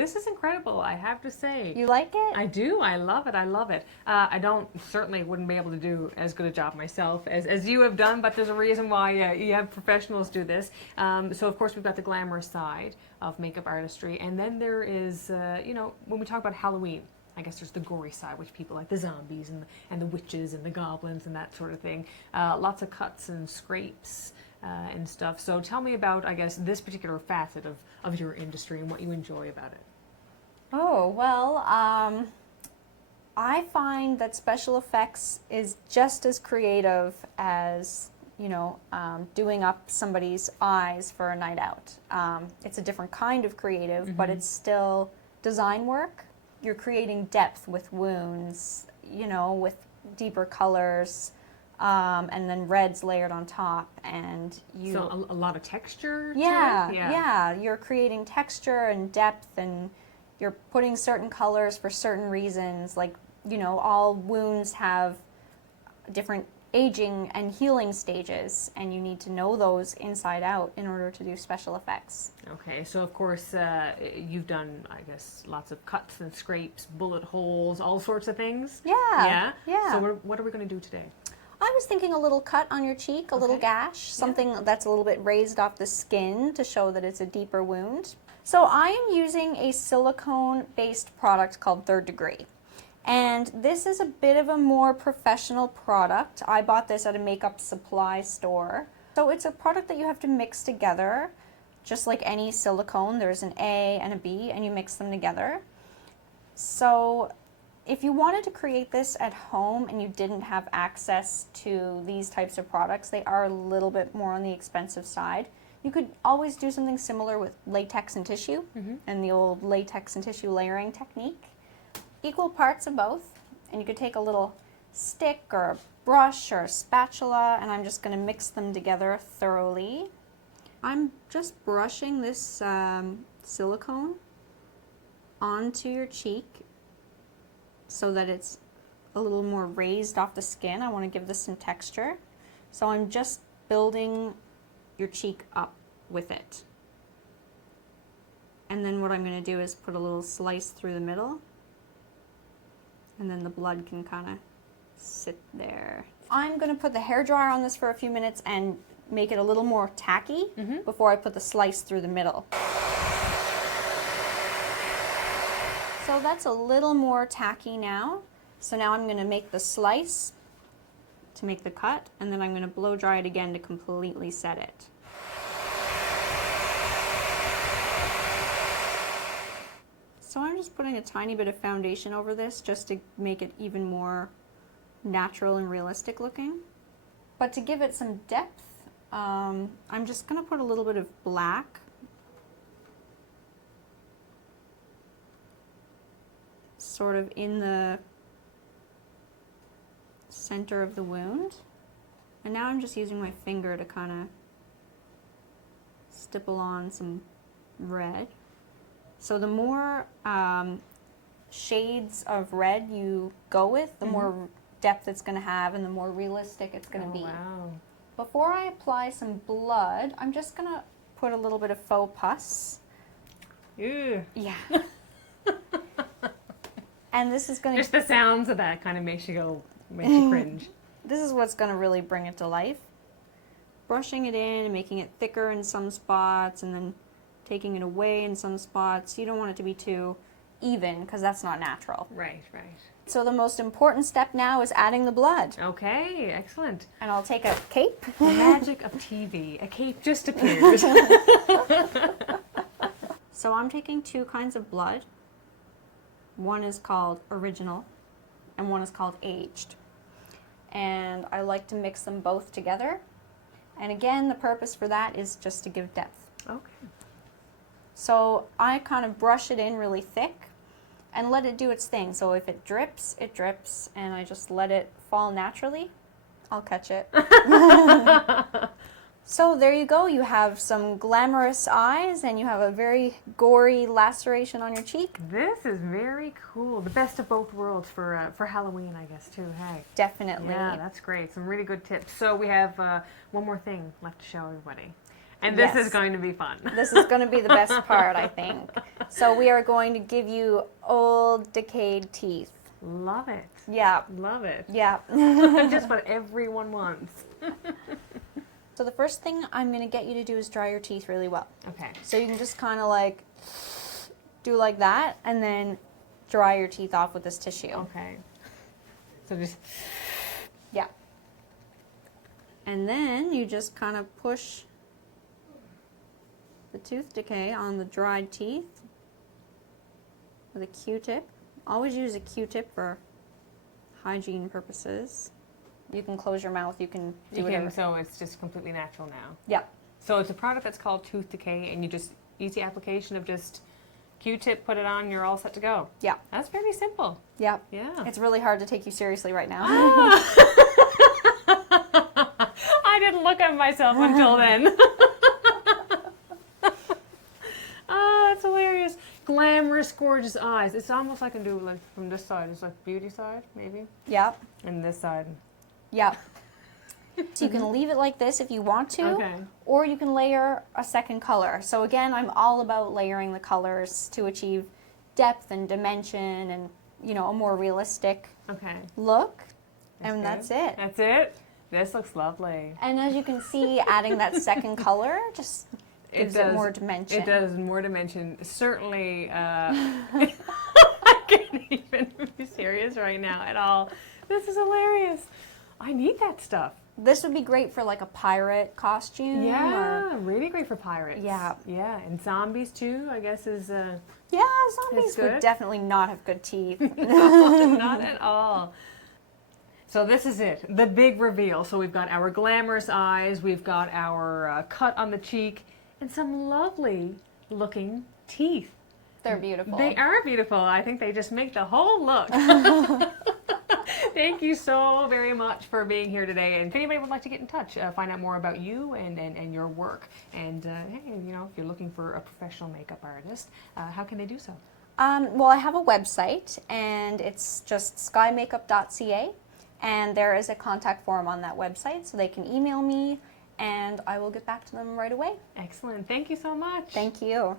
this is incredible, I have to say. You like it? I do. I love it. I love it. Certainly wouldn't be able to do as good a job myself as you have done, but there's a reason why you have professionals do this. So, of course, we've got the glamorous side of makeup artistry, and then there is, when we talk about Halloween, I guess there's the gory side, which people like the zombies and the witches and the goblins and that sort of thing. Lots of cuts and scrapes and stuff. So tell me about, I guess, this particular facet of your industry and what you enjoy about it. Oh, well, I find that special effects is just as creative as, doing up somebody's eyes for a night out. It's a different kind of creative, but it's still design work. You're creating depth with wounds, with deeper colors, and then reds layered on top, and So a lot of texture. Yeah. You're creating texture and depth, and you're putting certain colors for certain reasons. Like, all wounds have different aging and healing stages, and you need to know those inside out in order to do special effects. Okay, so of course you've done, I guess, lots of cuts and scrapes, bullet holes, all sorts of things. Yeah. So what are we going to do today? I was thinking a little cut on your cheek, a little gash, something that's a little bit raised off the skin to show that it's a deeper wound. So I am using a silicone-based product called Third Degree. And this is a bit of a more professional product. I bought this at a makeup supply store. So it's a product that you have to mix together, just like any silicone. There's an A and a B, and you mix them together. So if you wanted to create this at home and you didn't have access to these types of products, they are a little bit more on the expensive side. You could always do something similar with latex and tissue and the old latex and tissue layering technique. Equal parts of both, and you could take a little stick or a brush or a spatula, and I'm just going to mix them together thoroughly. I'm just brushing this silicone onto your cheek so that it's a little more raised off the skin. I want to give this some texture. So I'm just building your cheek up with it. And then what I'm going to do is put a little slice through the middle, and then the blood can kind of sit there. I'm going to put the hairdryer on this for a few minutes and make it a little more tacky before I put the slice through the middle. So that's a little more tacky now. So now I'm going to make the slice to make the cut, and then I'm going to blow dry it again to completely set it. So I'm just putting a tiny bit of foundation over this just to make it even more natural and realistic looking. But to give it some depth, I'm just going to put a little bit of black. Sort of in the center of the wound. And now I'm just using my finger to kind of stipple on some red. So the more shades of red you go with, the more depth it's going to have and the more realistic it's going to be. Wow. Before I apply some blood, I'm just going to put a little bit of faux pus. Ew. Yeah. And this is going to... Just the sounds of that kind of makes you cringe. This is what's going to really bring it to life. Brushing it in and making it thicker in some spots, and then taking it away in some spots. You don't want it to be too even, because that's not natural. Right. So the most important step now is adding the blood. Okay, excellent. And I'll take a cape. The magic of TV. A cape just appears. So I'm taking two kinds of blood. One is called original, and one is called aged. And I like to mix them both together. And again, the purpose for that is just to give depth. Okay. So I kind of brush it in really thick and let it do its thing. So if it drips, and I just let it fall naturally. I'll catch it. So there you go. You have some glamorous eyes, and you have a very gory laceration on your cheek. This is very cool. The best of both worlds for Halloween, I guess, too. Hey. Definitely. Yeah, that's great. Some really good tips. So we have one more thing left to show everybody. And this is going to be fun. This is going to be the best part, I think. So we are going to give you old, decayed teeth. Love it. Yeah. Love it. Yeah. Just what everyone wants. So the first thing I'm going to get you to do is dry your teeth really well. Okay. So you can just kind of like do like that and then dry your teeth off with this tissue. Okay. So just... Yeah. And then you just kind of push the tooth decay on the dried teeth with a Q-tip. Always use a Q-tip for hygiene purposes. You can close your mouth, you can do whatever. So it's just completely natural now. Yeah. So it's a product that's called Tooth Decay, and you just, easy application of just Q-tip, put it on, you're all set to go. Yeah. That's very simple. Yeah. Yeah. It's really hard to take you seriously right now. I didn't look at myself until then. Oh, that's hilarious. Glamorous, gorgeous eyes. It's almost like I can do like from this side. It's like beauty side, maybe. Yeah. And this side. Yeah. So you can leave it like this if you want to, Okay. or you can layer a second color. So again, I'm all about layering the colors to achieve depth and dimension and, you know, a more realistic Okay. look. And good. that's it. That's it? This looks lovely. And as you can see, adding that second color just gives it more dimension. It does more dimension. Certainly, I can't even be serious right now at all. This is hilarious. I need that stuff. This would be great for like a pirate costume. Yeah, really great for pirates. Yeah. Yeah, and zombies too, I guess is... Yeah, zombies It's good. would definitely not have good teeth. Not at all. So this is it, the big reveal. So we've got our glamorous eyes, we've got our cut on the cheek, and some lovely looking teeth. They're beautiful. They are beautiful. I think they just make the whole look. Thank you so very much for being here today. And if anybody would like to get in touch, find out more about you and your work, and hey, you know, if you're looking for a professional makeup artist, how can they do so? Well, I have a website, and it's just skyemakeup.ca, and there is a contact form on that website, so they can email me, and I will get back to them right away. Excellent. Thank you so much. Thank you.